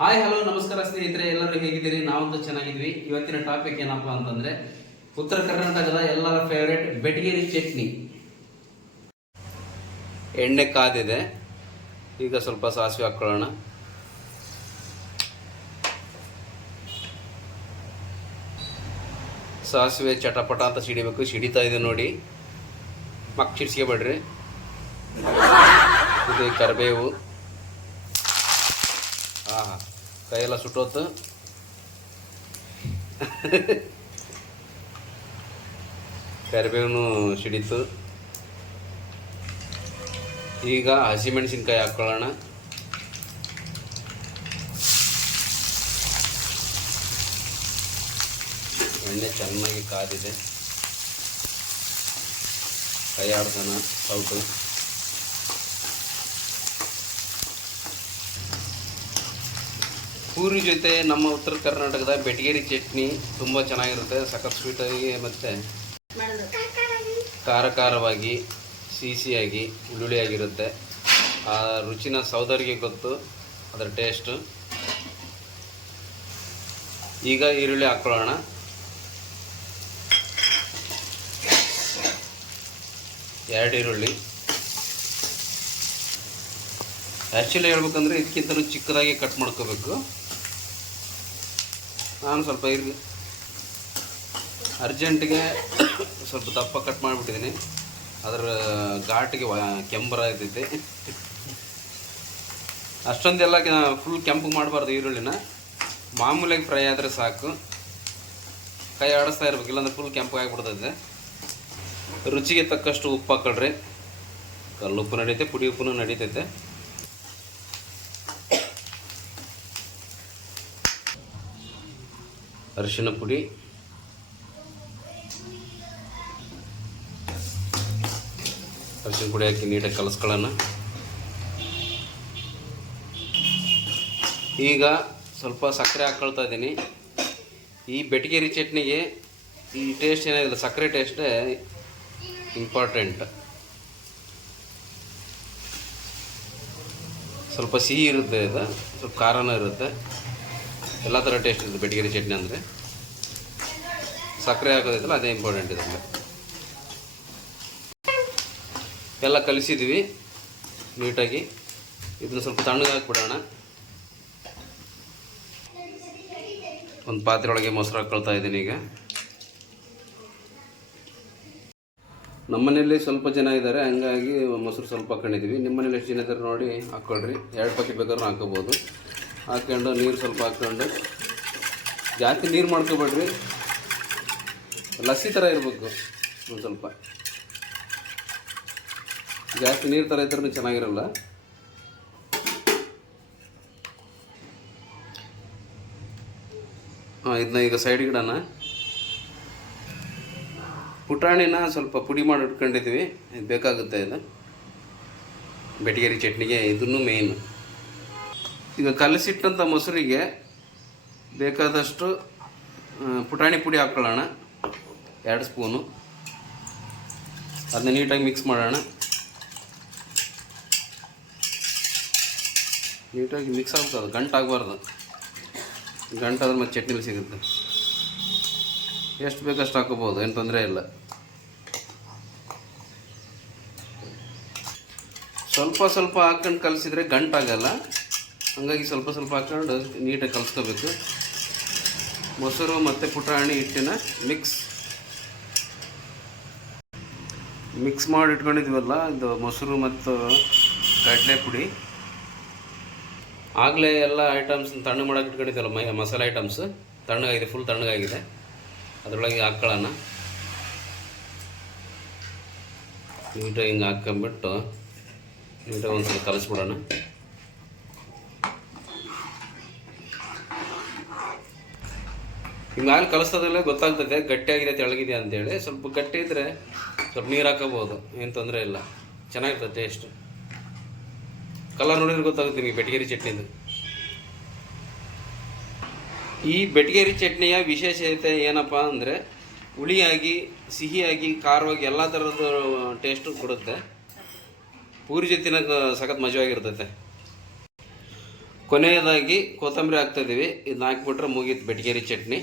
Hi hello ನಮಸ್ಕಾರ ಸ್ನೇಹಿತರೆ, ಎಲ್ಲರೂ ಹೇಗಿದ್ದೀರಿ? ನಾವಂತೂ ಚೆನ್ನಾಗಿದ್ವಿ ಇವತ್ತಿನ ಟಾಪಿಕ್ ಏನಪ್ಪಾ ಅಂತಂದ್ರೆ, ಉತ್ತರ ಕರ್ನಾಟಕದ ಎಲ್ಲರ ಫೇವರೇಟ್ ಬೆಟಗೇರಿ ಚಟ್ನಿ. ಎಣ್ಣೆ ಕಾದಿದೆ. ಈಗ ಸ್ವಲ್ಪ ಸಾಸಿವೆ ಹಾಕೊಳ್ಳೋಣ. ಸಾಸಿವೆ ಚಟಪಟ ಅಂತ ಸಿಡಿಬೇಕು. ಸಿಡಿತಾ ಇದೆ ನೋಡಿ. ಮಕ್ ಚಿಡ್ಸ್ಕೊಬೇಡ್ರಿ. ಇದು ಕರಿಬೇವು. ಹಾ ಕೈಯೆಲ್ಲ ಸುಟ್ಟೋತು. ಕರಿಬೇವನು ಸಿಡಿತು. ಈಗ ಹಸಿಮೆಣಸಿನ್ಕಾಯಿ ಹಾಕ್ಕೊಳ್ಳೋಣ ಎಣ್ಣೆ ಚೆನ್ನಾಗಿ ಕಾದಿದೆ. ಕೈ ಆಡ್ತಾನ ಸೌಟು. ಪೂರಿ ಜೊತೆ ನಮ್ಮ ಉತ್ತರ ಕರ್ನಾಟಕದ ಬೆಟಗೇರಿ ಚಟ್ನಿ ತುಂಬ ಚೆನ್ನಾಗಿರುತ್ತೆ, ಸಖತ್ ಸ್ವೀಟಾಗಿ ಮತ್ತು ಖಾರ ಖಾರವಾಗಿ ಸಿಹಿಸಿಯಾಗಿ ಉಳ್ಳುಳ್ಳಿಯಾಗಿರುತ್ತೆ. ಆ ರುಚಿನ ಸೌದರಿಗೆ ಗೊತ್ತು, ಅದರ ಟೇಸ್ಟು ಈಗ ಈರುಳ್ಳಿ ಹಾಕ್ಕೊಳ್ಳೋಣ ಎರಡು ಈರುಳ್ಳಿ. ಆ್ಯಕ್ಚುಲಿ ಹೇಳ್ಬೇಕಂದ್ರೆ ಇದಕ್ಕಿಂತಲೂ ಚಿಕ್ಕದಾಗಿ ಕಟ್ ಮಾಡ್ಕೋಬೇಕು. ನಾನು ಸ್ವಲ್ಪ ಇರ್ಲಿ. ಅರ್ಜೆಂಟಿಗೆ ಸ್ವಲ್ಪ ದಪ್ಪ ಕಟ್ ಮಾಡಿಬಿಟ್ಟಿದ್ದೀನಿ ಅದರ ಘಾಟಿಗೆ ಕೆಂಬರ ಇದ್ದೈತೆ ಅಷ್ಟೊಂದೆಲ್ಲ ಫುಲ್ ಕೆಂಪು ಮಾಡಬಾರ್ದು ಈರುಳ್ಳಿನ. ಮಾಮೂಲಿಯಾಗಿ ಫ್ರೈ ಆದರೆ ಸಾಕು. ಕೈ ಆಡಿಸ್ತಾ ಇರ್ಬೇಕು, ಇಲ್ಲಾಂದ್ರೆ ಫುಲ್ ಕೆಂಪು ಆಗಿಬಿಡ್ತೈತೆ. ರುಚಿಗೆ ತಕ್ಕಷ್ಟು ಉಪ್ಪು ಹಾಕೊಳ್ರಿ ಕಲ್ಲುಪ್ಪು ನಡೀತೆ, ಪುಡಿ ಉಪ್ಪು ನಡೀತೈತೆ. ಅರಿಶಿನ ಪುಡಿ. ಅರಿಶಿನ ಪುಡಿ ಹಾಕಿ ನೀಟಾಗಿ ಕಲಸ್ಕೊಳ್ಳೋಣ. ಈಗ ಸ್ವಲ್ಪ ಸಕ್ಕರೆ ಹಾಕ್ಕೊಳ್ತಾ ಇದ್ದೀನಿ. ಈ ಬೆಟಗೇರಿ ಚಟ್ನಿಗೆ ಈ ಟೇಸ್ಟ್ ಏನಾಗಿಲ್ಲ ಸಕ್ಕರೆ ಟೇಸ್ಟೇ ಇಂಪಾರ್ಟೆಂಟ್ ಸ್ವಲ್ಪ ಸಿಹಿ ಇರುತ್ತೆ ಇದು, ಸ್ವಲ್ಪ ಖಾರನೂ ಇರುತ್ತೆ. ಎಲ್ಲ ಥರ ಟೇಸ್ಟ್ ಇರುತ್ತೆ ಬೆಟಗೇರಿ ಚಟ್ನಿ ಅಂದರೆ. ಸಕ್ಕರೆ ಹಾಕೋದೈತಲ್ಲ, ಅದೇ ಇಂಪಾರ್ಟೆಂಟ್ ಇದಕ್ಕೆ ಎಲ್ಲ ಕಲಿಸಿದ್ದೀವಿ ನೀಟಾಗಿ. ಇದನ್ನ ಸ್ವಲ್ಪ ತಣ್ಣಗೆ ಹಾಕ್ಬಿಡೋಣ. ಒಂದು ಪಾತ್ರೆ ಒಳಗೆ ಮೊಸರು ಹಾಕ್ಕೊಳ್ತಾ ಇದ್ದೀನಿ ಈಗ. ನಮ್ಮನೇಲಿ ಸ್ವಲ್ಪ ಜನ ಇದ್ದಾರೆ, ಹಂಗಾಗಿ ಮೊಸರು ಸ್ವಲ್ಪ ಹಾಕೊಂಡಿದ್ದೀವಿ ನಿಮ್ಮ ಮನೇಲಿ ಎಷ್ಟು ಜನ ಇದ್ದಾರೆ ನೋಡಿ ಹಾಕ್ಕೊಳ್ರಿ ಎರಡು ಪ್ಯಾಕೆಟ್ ಬೇಕಾದ್ರೂ ಹಾಕೋಬೋದು. ಹಾಕ್ಕೊಂಡು, ನೀರು ಸ್ವಲ್ಪ ಹಾಕ್ಕೊಂಡು. ಜಾಸ್ತಿ ನೀರು ಮಾಡ್ಕೊಬೇಡ್ರಿ. ಲಸ್ಸಿ ಥರ ಇರಬೇಕು, ಒಂದು ಸ್ವಲ್ಪ. ಜಾಸ್ತಿ ನೀರು ಥರ ಇದ್ರೂ ಚೆನ್ನಾಗಿರಲ್ಲ. ಹಾಂ, ಇದನ್ನ ಈಗ ಸೈಡ್ಗೆ ಇಡೋಣ ಪುಟಾಣಿನ ಸ್ವಲ್ಪ ಪುಡಿ ಮಾಡಿ ಇಟ್ಕೊಂಡಿದ್ದೀವಿ. ಬೇಕಾಗುತ್ತೆ ಇದು. ಬೆಟಗೇರಿ ಚಟ್ನಿಗೆ, ಇದನ್ನು ಮೇಯ್ನು ಈಗ ಕಲಸಿಟ್ಟಂಥ ಮೊಸರಿಗೆ ಬೇಕಾದಷ್ಟು ಪುಟಾಣಿ ಪುಡಿ ಹಾಕ್ಕೊಳ್ಳೋಣ ಎರಡು ಸ್ಪೂನು. ಅದನ್ನ ನೀಟಾಗಿ ಮಿಕ್ಸ್ ಮಾಡೋಣ. ನೀಟಾಗಿ ಮಿಕ್ಸ್ ಆಗ್ತದೆ ಗಂಟಾಗಬಾರ್ದು ಗಂಟಾದ್ರೆ ಮತ್ತೆ ಚಟ್ನಿಲಿ ಸಿಗುತ್ತೆ. ಎಷ್ಟು ಬೇಕಷ್ಟು ಹಾಕೋಬೋದು ಏನು ತೊಂದರೆ ಇಲ್ಲ. ಸ್ವಲ್ಪ ಸ್ವಲ್ಪ ಹಾಕ್ಕೊಂಡು ಕಲಿಸಿದ್ರೆ ಗಂಟಾಗಲ್ಲ ಹಾಗಾಗಿ ಸ್ವಲ್ಪ ಸ್ವಲ್ಪ ಹಾಕ್ಕೊಂಡು ನೀಟಾಗಿ ಕಲಿಸ್ಕೋಬೇಕು. ಮೊಸರು ಮತ್ತು ಪುಟಾಣಿ ಹಿಟ್ಟಿನ ಮಿಕ್ಸ್ ಮಿಕ್ಸ್ ಮಾಡಿ ಇಟ್ಕೊಂಡಿದ್ವಲ್ಲ ಇದು ಮೊಸರು ಮತ್ತು ಕಡಲೆ ಪುಡಿ. ಆಗಲೇ ಎಲ್ಲ ಐಟಮ್ಸ್ ತಣ್ಣಗೆ ಮಾಡೋಕೆ ಇಟ್ಕೊಂಡಿದ್ದಲ್ಲ ಮೈ ಮಸಾಲೆ ಐಟಮ್ಸ್ ತಣ್ಣಗಾಗಿದೆ ಫುಲ್ ತಣ್ಣಗಾಗಿದೆ. ಅದರೊಳಗೆ ಹಾಕ್ಕೊಳ್ಳೋಣ ನೀಟಾಗಿ ಹಿಂಗೆ ಹಾಕ್ಕೊಂಬಿಟ್ಟು ನೀಟಾಗಿ ಒಂದು ಸಲ ಕಲಿಸ್ಬಿಡೋಣ. ಹಿಂಗಾಗಿ ಕಲಿಸೋದ್ರಲ್ಲೇ ಗೊತ್ತಾಗ್ತದೆ, ಗಟ್ಟಿಯಾಗಿದೆ ತೆಳಗಿದೆ ಅಂತೇಳಿ. ಸ್ವಲ್ಪ ಗಟ್ಟಿ ಇದ್ದರೆ ಸ್ವಲ್ಪ ನೀರು ಹಾಕೋಬೋದು ಏನು ತೊಂದರೆ ಇಲ್ಲ. ಚೆನ್ನಾಗಿರ್ತದೆ ಟೇಸ್ಟ್ ಕಲರ್ ನೋಡಿದ್ರೆ ಗೊತ್ತಾಗುತ್ತೆ ನಿಮಗೆ ಬೆಟಗೇರಿ ಚಟ್ನಿದು. ಈ ಬೆಟಗೇರಿ ಚಟ್ನಿಯ ವಿಶೇಷತೆ ಏನಪ್ಪ ಅಂದರೆ, ಹುಳಿಯಾಗಿ, ಸಿಹಿಯಾಗಿ, ಖಾರವಾಗಿ ಎಲ್ಲ ಥರದ ಟೇಸ್ಟು ಕೊಡುತ್ತೆ. ಪೂರಿ ಜೊತೆನಾಗ ಸಖತ್ ಮಜವಾಗಿರ್ತೈತೆ. ಕೊನೆಯದಾಗಿ ಕೊತ್ತಂಬರಿ ಹಾಕ್ತಾ ಇದೀವಿ. ಇದನ್ನ ಹಾಕ್ಬಿಟ್ರೆ ಮುಗೀತು ಬೆಟಗೇರಿ ಚಟ್ನಿ.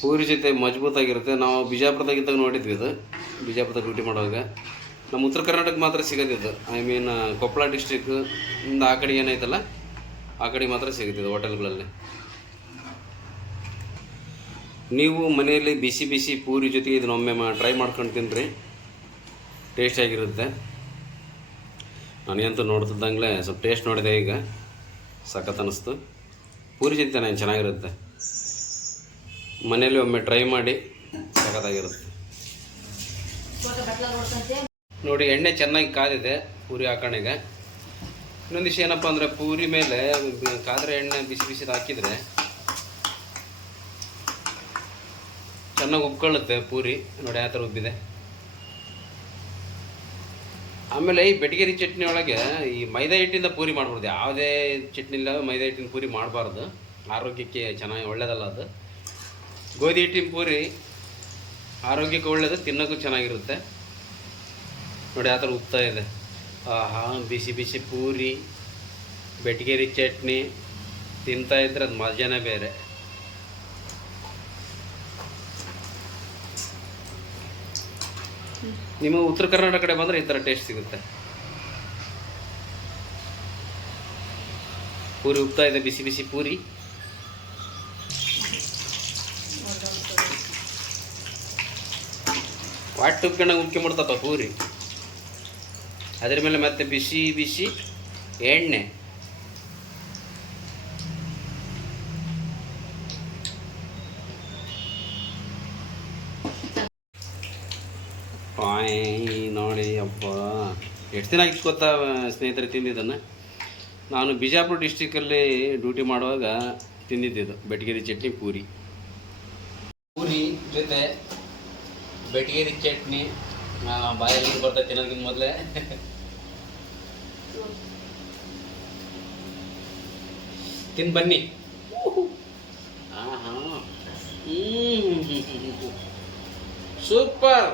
ಪೂರಿ ಜೊತೆ ಮಜಬೂತಾಗಿರುತ್ತೆ. ನಾವು ಬಿಜಾಪುರದಾಗಿದ್ದಾಗ ನೋಡಿದ್ವಿ ಇದು. ಬಿಜಾಪುರದಾಗ ಡ್ಯೂಟಿ ಮಾಡುವಾಗ. ನಮ್ಮ ಉತ್ತರ ಕರ್ನಾಟಕ ಮಾತ್ರ ಸಿಗೋದಿದ್ದು ಐ ಮೀನ್ ಕೊಪ್ಪಳ ಡಿಸ್ಟಿಕ್ ಇಂದ ಆ ಕಡೆ ಏನೈತಲ್ಲ ಆ ಕಡೆ ಮಾತ್ರ ಸಿಗುತ್ತಿದ್ದು ಹೋಟೆಲ್ಗಳಲ್ಲಿ. ನೀವು ಮನೆಯಲ್ಲಿ ಬಿಸಿ ಬಿಸಿ ಪೂರಿ ಜೊತೆಗೆ ಇದನ್ನ ಒಮ್ಮೆ ಟ್ರೈ ಮಾಡ್ಕೊಂಡು ತಿನ್ನಿರಿ ಟೇಸ್ಟಾಗಿರುತ್ತೆ ನನಗಂತೂ ನೋಡ್ತಿದ್ದಂಗೆ ಸ್ವಲ್ಪ ಟೇಸ್ಟ್ ನೋಡಿದೆ ಈಗ. ಸಖತ್ ಅನ್ನಿಸ್ತು ಪೂರಿ ಜೊತೆ ನಾನು ಚೆನ್ನಾಗಿರುತ್ತೆ. ಮನೇಲಿ ಒಮ್ಮೆ ಟ್ರೈ ಮಾಡಿ ಸಖತ್ತಾಗಿರುತ್ತೆ. ನೋಡಿ, ಎಣ್ಣೆ ಚೆನ್ನಾಗಿ ಕಾದಿದೆ ಪೂರಿ ಹಾಕೋಣಿಗೆ. ಇನ್ನೊಂದು ವಿಷಯ ಏನಪ್ಪ ಅಂದರೆ ಪೂರಿ ಮೇಲೆ ಕಾದ್ರೆ ಎಣ್ಣೆ ಬಿಸಿ ಬಿಸಿ ಹಾಕಿದರೆ ಚೆನ್ನಾಗಿ ಉಬ್ಕೊಳ್ಳುತ್ತೆ ಪೂರಿ. ನೋಡಿ, ಆ ಥರ ಉಬ್ಬಿದೆ. ಆಮೇಲೆ ಈ ಬೆಟಗೇರಿ ಚಟ್ನಿ ಒಳಗೆ ಈ ಮೈದಾ ಹಿಟ್ಟಿಂದ ಪೂರಿ ಮಾಡ್ಬಾರ್ದು ಯಾವುದೇ ಚಟ್ನಿ ಇಲ್ಲ ಮೈದಾ ಹಿಟ್ಟಿನ ಪೂರಿ ಮಾಡಬಾರ್ದು. ಆರೋಗ್ಯಕ್ಕೆ ಚೆನ್ನಾಗಿ ಒಳ್ಳೇದಲ್ಲ ಅದು. ಗೋಧಿ ಹಿಟ್ಟಿನ ಪೂರಿ ಆರೋಗ್ಯಕ್ಕೆ ಒಳ್ಳೇದು, ತಿನ್ನೋಕ್ಕೂ ಚೆನ್ನಾಗಿರುತ್ತೆ. ನೋಡಿ ಆ ಥರ ಉಪ್ತಾ ಇದೆ. ಆಹಾ, ಬಿಸಿ ಬಿಸಿ ಪೂರಿ, ಬೆಟಗೇರಿ ಚಟ್ನಿ, ತಿಂತಾ ಇದ್ರೆ ಅದು ಮಜಾನೇ ಬೇರೆ. ನಿಮ್ಮ ಉತ್ತರ ಕರ್ನಾಟಕ ಕಡೆ ಬಂದರೆ ಈ ಥರ ಟೇಸ್ಟ್ ಸಿಗುತ್ತೆ. ಪೂರಿ ಉಪ್ತಾ ಇದೆ, ಬಿಸಿ ಬಿಸಿ ಪೂರಿ. ವಾಟ್ ಉಪ್ಕೊಂಡಾಗ ಮಾಡ್ತಪ್ಪ ಪೂರಿ? ಅದ್ರ ಮೇಲೆ ಮತ್ತೆ ಬಿಸಿ ಬಿಸಿ ಎಣ್ಣೆ. ಪಾಯ್ ನೋಡಿ ಅಪ್ಪ ಎಷ್ಟು ದಿನ ಆಗಿತ್ತು ಗೊತ್ತಾ, ಸ್ನೇಹಿತರೆ, ತಿಂದಿದ್ದನ್ನು? ನಾನು ಬಿಜಾಪುರ ಡಿಸ್ಟಿಕಲ್ಲಿ ಡ್ಯೂಟಿ ಮಾಡುವಾಗ ತಿಂದಿದ್ದಿದ್ದು, ಬೆಟಗೇರಿ ಚಟ್ನಿ, ಪೂರಿ. ಪೂರಿ ಜೊತೆ ಬೆಟಗೇರಿ ಚಟ್ನಿ ಬಾಯಲ್ಲಿ ಬರ್ತಾ ತಿನ್ನೋದಕ್ಕಿಂತ ಮೊದಲೇ? ತಿಂದು ಬನ್ನಿ. ಸೂಪರ್.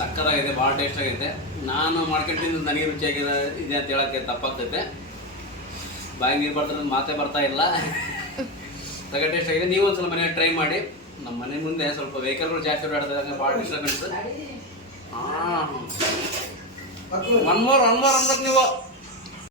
ಸಕ್ಕತ್ತಾಗಿದೆ ಭಾಳ ಟೇಸ್ಟ್ ಆಗೈತೆ ನಾನು ಮಾಡ್ಕೊಂಡಿದ್ದು ನನಗೆ ರುಚಿಯಾಗಿರೋ ಇದೆ ಅಂತ ಹೇಳೋಕ್ಕೆ ತಪ್ಪಾಗ್ತೈತೆ. ಬಾಯಿ ನೀರು ಬರ್ತಾರೆ ಮಾತೇ ಬರ್ತಾ ಇಲ್ಲ. ಸಗ ಟೇಸ್ಟ್ ಆಗಿದೆ. ನೀವು ಒಂದ್ಸಲ ಮನೆ ಟ್ರೈ ಮಾಡಿ. ನಮ್ಮ ಮನೆ ಮುಂದೆ ಸ್ವಲ್ಪ ವೆಹಿಕಲ್ಗಳು ಜಾಸ್ತಿ ಓಡಾಡ್ತಾರೆ ಭಾಳ disturbance one more one more ಅಂದ್ರೆ ನೀವು.